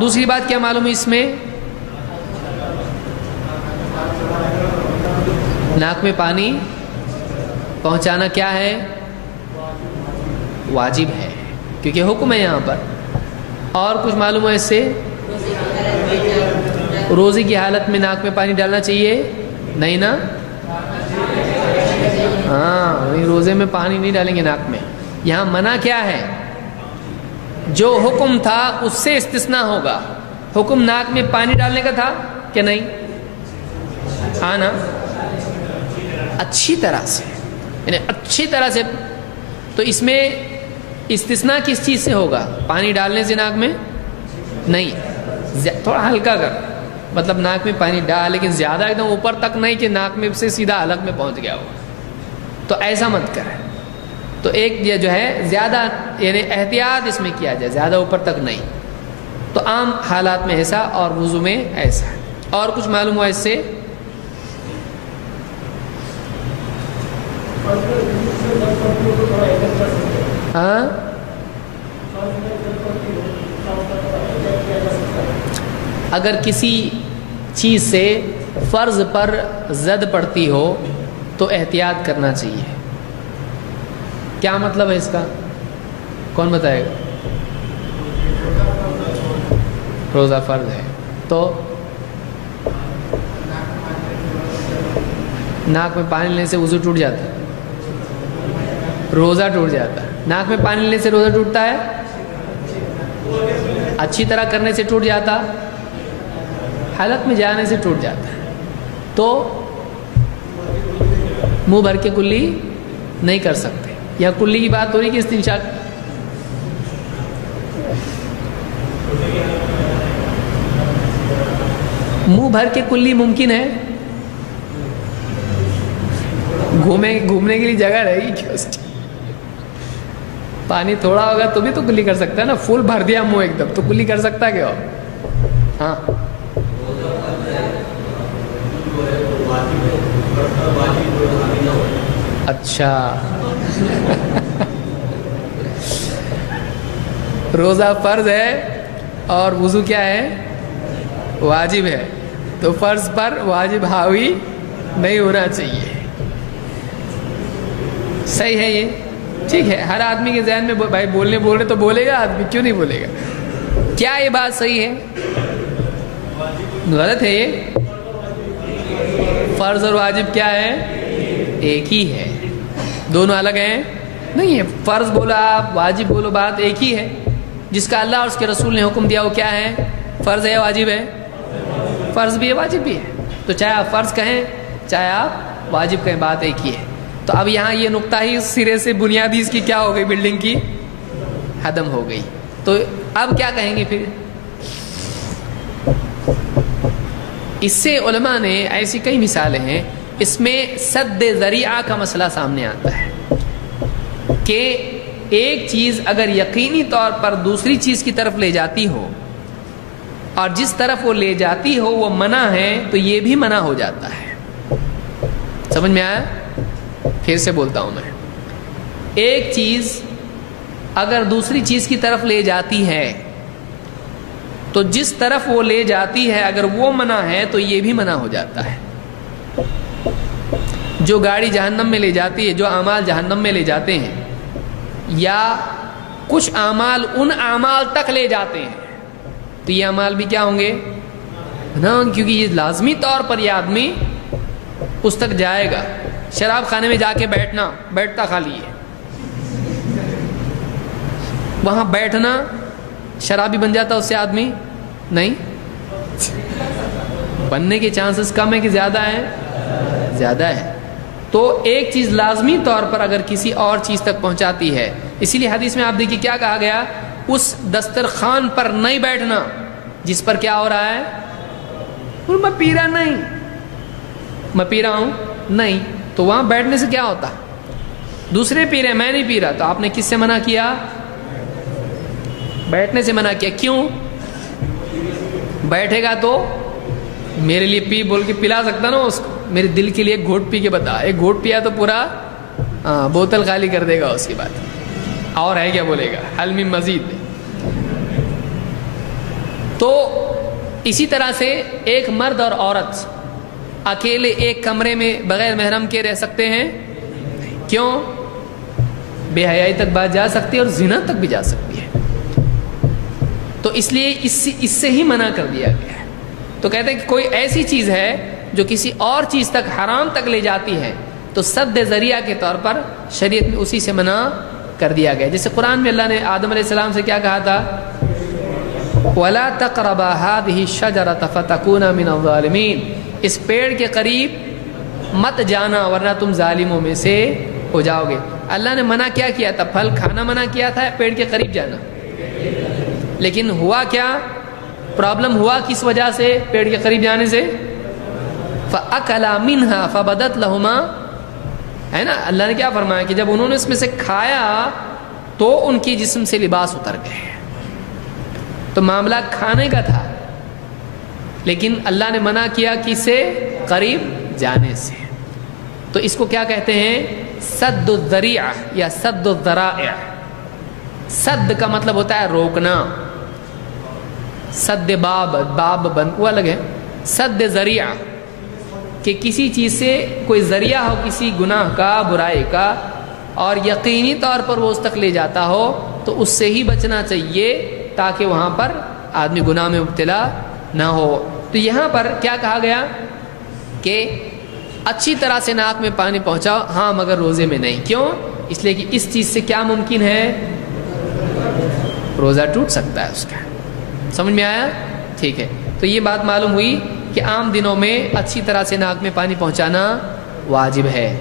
دوسری بات کیا معلوم ہے اس میں؟ ناک میں پانی پہنچانا کیا ہے؟ واجب ہے، کیونکہ حکم ہے یہاں پر۔ اور کچھ معلوم ہے اس سے؟ روزے کی حالت میں ناک میں پانی ڈالنا چاہیے نہیں نا؟ ہاں، روزے میں پانی نہیں ڈالیں گے ناک میں۔ یہاں منع کیا ہے؟ جو حکم تھا اس سے استثناء ہوگا۔ حکم ناک میں پانی ڈالنے کا تھا کہ نہیں؟ ہاں نا؟ اچھی طرح سے، یعنی اچھی طرح سے۔ تو اس میں استثناء کس چیز سے ہوگا؟ پانی ڈالنے سے ناک میں نہیں، تھوڑا ہلکا کر، مطلب ناک میں پانی ڈال، لیکن زیادہ ایک دم اوپر تک نہیں کہ ناک میں سے سیدھا حلق میں پہنچ گیا ہو، تو ایسا مت کریں۔ تو ایک یہ جو ہے زیادہ، یعنی احتیاط اس میں کیا جائے، زیادہ اوپر تک نہیں۔ تو عام حالات میں ایسا اور وضو میں ایسا۔ اور کچھ معلوم ہوا اس سے؟ ہاں، اگر کسی چیز سے فرض پر زد پڑتی ہو تو احتیاط کرنا چاہیے۔ کیا مطلب ہے اس کا؟ کون بتائے گا؟ روزہ فرض ہے تو ناک میں پانی لینے سے وضو ٹوٹ جاتا ہے، روزہ ٹوٹ جاتا ہے۔ ناک میں پانی لینے سے روزہ ٹوٹتا ہے؟ اچھی طرح کرنے سے ٹوٹ جاتا، حلق میں جانے سے ٹوٹ جاتا ہے۔ تو منہ بھر کے کلی نہیں کر سکتے۔ یا کلی کی بات ہو رہی کہ استنشاق؟ منہ بھر کے کلی ممکن ہے؟ گھومنے کے لیے جگہ رہے گی کیا؟ پانی تھوڑا ہوگا تو بھی تو کلی کر سکتا ہے نا، فل بھر دیا منہ ایک دم تو کلی کر سکتا ہے کیا؟ ہاں، اچھا روزہ فرض ہے اور وضو کیا ہے؟ واجب ہے، تو فرض پر واجب حاوی نہیں ہونا چاہیے۔ صحیح ہے یہ؟ ٹھیک ہے، ہر آدمی کے ذہن میں بھائی بول رہے تو بولے گا آدمی، کیوں نہیں بولے گا؟ کیا یہ بات صحیح ہے؟ غلط ہے یہ؟ فرض اور واجب کیا ہے؟ ایک ہی ہے، دونوں الگ ہیں نہیں ہے۔ فرض بولا آپ، واجب بولو، بات ایک ہی ہے۔ جس کا اللہ اور اس کے رسول نے حکم دیا وہ کیا ہے؟ فرض ہے، واجب ہے؟ فرض بھی ہے، واجب بھی ہے۔ تو چاہے آپ فرض کہیں چاہے آپ واجب کہیں، بات ایک ہی ہے۔ تو اب یہاں یہ نقطہ ہی سرے سے بنیادی اس کی کیا ہو گئی؟ بلڈنگ کی ختم ہو گئی۔ تو اب کیا کہیں گے پھر؟ اس سے علماء نے ایسی کئی مثالیں ہیں، اس میں سد ذریعہ کا مسئلہ سامنے آتا ہے کہ ایک چیز اگر یقینی طور پر دوسری چیز کی طرف لے جاتی ہو اور جس طرف وہ لے جاتی ہو وہ منع ہے تو یہ بھی منع ہو جاتا ہے۔ سمجھ میں آیا؟ پھر سے بولتا ہوں میں، ایک چیز اگر دوسری چیز کی طرف لے جاتی ہے تو جس طرف وہ لے جاتی ہے اگر وہ منع ہے تو یہ بھی منع ہو جاتا ہے۔ جو گاڑی جہنم میں لے جاتی ہے، جو اعمال جہنم میں لے جاتے ہیں، یا کچھ اعمال ان اعمال تک لے جاتے ہیں تو یہ اعمال بھی کیا ہوں گے؟ نا، کیونکہ یہ لازمی طور پر یہ آدمی اس تک جائے گا۔ شراب خانے میں جا کے بیٹھتا خالی ہے، وہاں بیٹھنا شرابی بن جاتا اس سے آدمی؟ نہیں، بننے کے چانسز کم ہے کہ زیادہ ہے؟ زیادہ ہے۔ تو ایک چیز لازمی طور پر اگر کسی اور چیز تک پہنچاتی ہے، اسی لیے حدیث میں آپ دیکھیے کیا کہا گیا؟ اس دسترخوان پر نہیں بیٹھنا جس پر کیا ہو رہا ہے؟ میں پی رہا نہیں، میں پی رہا ہوں نہیں، تو وہاں بیٹھنے سے کیا ہوتا؟ دوسرے پی رہے ہیں، میں نہیں پی رہا، تو آپ نے کس سے منع کیا؟ بیٹھنے سے منع کیا۔ کیوں؟ بیٹھے گا تو میرے لیے پی بول کے پلا سکتا نا اس کو، میرے دل کے لیے ایک گھوٹ پی کے بتا، ایک گھوٹ پیا تو پورا بوتل خالی کر دے گا اس کی بات، اور ہے کیا بولے گا؟ حل من مزید۔ تو اسی طرح سے ایک مرد اور عورت اکیلے ایک کمرے میں بغیر محرم کے رہ سکتے ہیں؟ کیوں؟ بے حیائی تک بات جا سکتی ہے اور زنا تک بھی جا سکتی ہے، تو اس لیے اس سے ہی منع کر دیا گیا ہے۔ تو کہتے ہیں کہ کوئی ایسی چیز ہے جو کسی اور چیز تک حرام تک لے جاتی ہے تو سد ذریعہ کے طور پر شریعت میں اسی سے منع کر دیا گیا۔ جیسے قرآن میں اللہ نے آدم علیہ السلام سے کیا کہا تھا؟ وَلَا تَقْرَبَا هَٰذِهِ الشَّجَرَةَ فَتَكُونَا مِنَ الظَّالِمِينَ، اس پیڑ کے قریب مت جانا ورنہ تم ظالموں میں سے ہو جاؤ گے۔ اللہ نے منع کیا تھا؟ پھل کھانا منع کیا تھا، پیڑ کے قریب جانا۔ لیکن ہوا کیا؟ پرابلم ہوا کس وجہ سے پیڑ کے قریب جانے سے؟ فَأَكَلَا مِنْهَا فَبَدَتْ لَهُمَا، ہے نا؟ اللہ نے کیا فرمایا کہ جب انہوں نے اس میں سے کھایا تو ان کی جسم سے لباس اتر گئے۔ تو معاملہ کھانے کا تھا، لیکن اللہ نے منع کیا کس سے؟ قریب جانے سے۔ تو اس کو کیا کہتے ہیں؟ سد الذریعہ یا سد الذرائع۔ سد کا مطلب ہوتا ہے روکنا، سد باب بند وہ الگ ہے، سد ذریعہ کہ کسی چیز سے کوئی ذریعہ ہو کسی گناہ کا، برائی کا، اور یقینی طور پر وہ اس تک لے جاتا ہو تو اس سے ہی بچنا چاہیے تاکہ وہاں پر آدمی گناہ میں مبتلا نہ ہو۔ تو یہاں پر کیا کہا گیا کہ اچھی طرح سے ناک میں پانی پہنچاؤ، ہاں مگر روزے میں نہیں۔ کیوں؟ اس لیے کہ اس چیز سے کیا ممکن ہے؟ روزہ ٹوٹ سکتا ہے اس کا۔ سمجھ میں آیا؟ ٹھیک ہے، تو یہ بات معلوم ہوئی کہ عام دنوں میں اچھی طرح سے ناک میں پانی پہنچانا واجب ہے۔